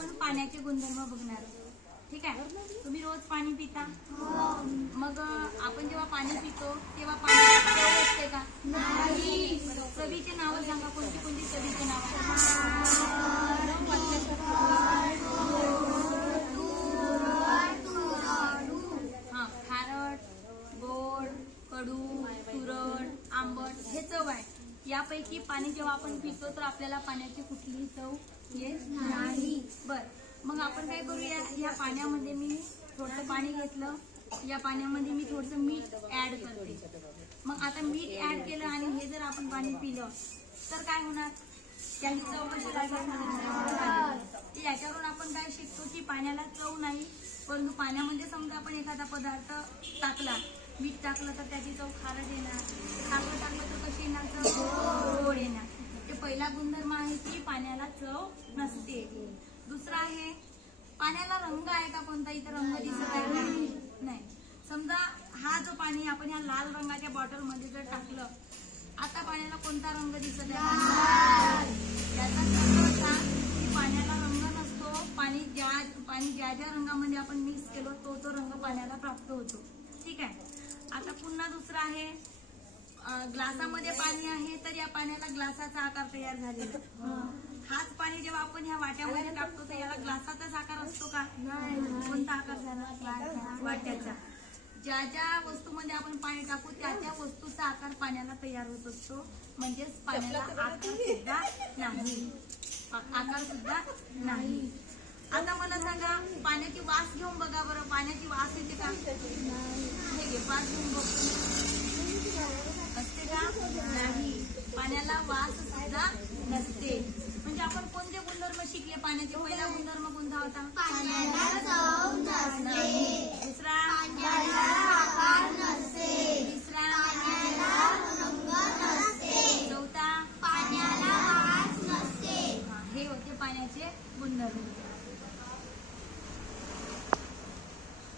आपण पाण्याचे गुणधर्म बघणार आहोत. ठीक आहे. तुम्ही रोज पाणी पिता? मग आपण जेव्हा पाणी पितो तेव्हा पाण्याला चव असते का? नाही. चवीचे नाव सांगा. कोणती कोणती चवीचे नाव? हा, खारट, गोड, कडू, तुरट, आंबट हे चव आहे. यापैकी पाणी जेव्हा आपण पितो तर आपल्याला पाण्याची कुठलीही चव येत नाही. बर, मग आपण काय करूया, या पाण्यामध्ये मी थोडं पाणी घेतलं, या पाण्यामध्ये मी थोडंसं मीठ ऍड करते. मग आता मीठ ऍड केलं आणि हे जर आपण पाणी पिलं तर काय होणार? त्याची चव कशी लागणार? याच्यावरून आपण काय शिकतो की पाण्याला चव नाही, परंतु पाण्यामध्ये समजा आपण एखादा पदार्थ टाकला, मीठ टाकलं तर त्याची चव खारट येणार, खारट टाकलं तर कशी येणार? चव गोड येणार. ते पहिला गुणधर्म आहे की पाण्याला चव नसते. दुसरा आहे, पाण्याला रंग आहे का कोणता? इथं रंग दिसत आहे नाही. समजा हा जो पाणी आपण या लाल रंगाच्या बॉटल मध्ये जर टाकलं, आता पाण्याला कोणता रंग दिसत आहे? याचा अर्थ असा की पाण्याला रंग नसतो. पाणी ज्या ज्या रंगामध्ये आपण मिक्स केलो तो रंग पाण्याला प्राप्त होतो. ठीक आहे. आता पुन्हा दुसरा आहे, ग्लासामध्ये पाणी आहे तर या पाण्याला ग्लासाचा आकार तयार झालेला. हाच पाणी जेव्हा आपण ह्या वाट्यामध्ये टाकतो तर याला ग्लासाचाच आकार असतो का? नाही. कोणता आकार झाला? वाट्याचा. ज्या ज्या वस्तूमध्ये आपण पाणी टाकू त्या त्या वस्तूचा आकार पाण्याला तयार होत असतो. म्हणजेच पाण्याला आकार सुद्धा नाही. आकार सुद्धा नाही. आता मला सांगा, पाण्याची वास घेऊन बघा बरं. पाण्याची वास येते का? हे घे, वास घेऊन बघतो. असते का? नाही. पाण्याला वास सुद्धा नसते. म्हणजे आपण कोणते गुणधर्म शिकले पाण्याचे? पहिला गुणधर्म कोणता होता? पाण्याला चव नसते. दुसरा? पाण्याला आकार नसते. तिसरा? पाण्याला रंग नसते. चौथा? पाण्याला वास नसते. हे होते पाण्याचे गुणधर्म.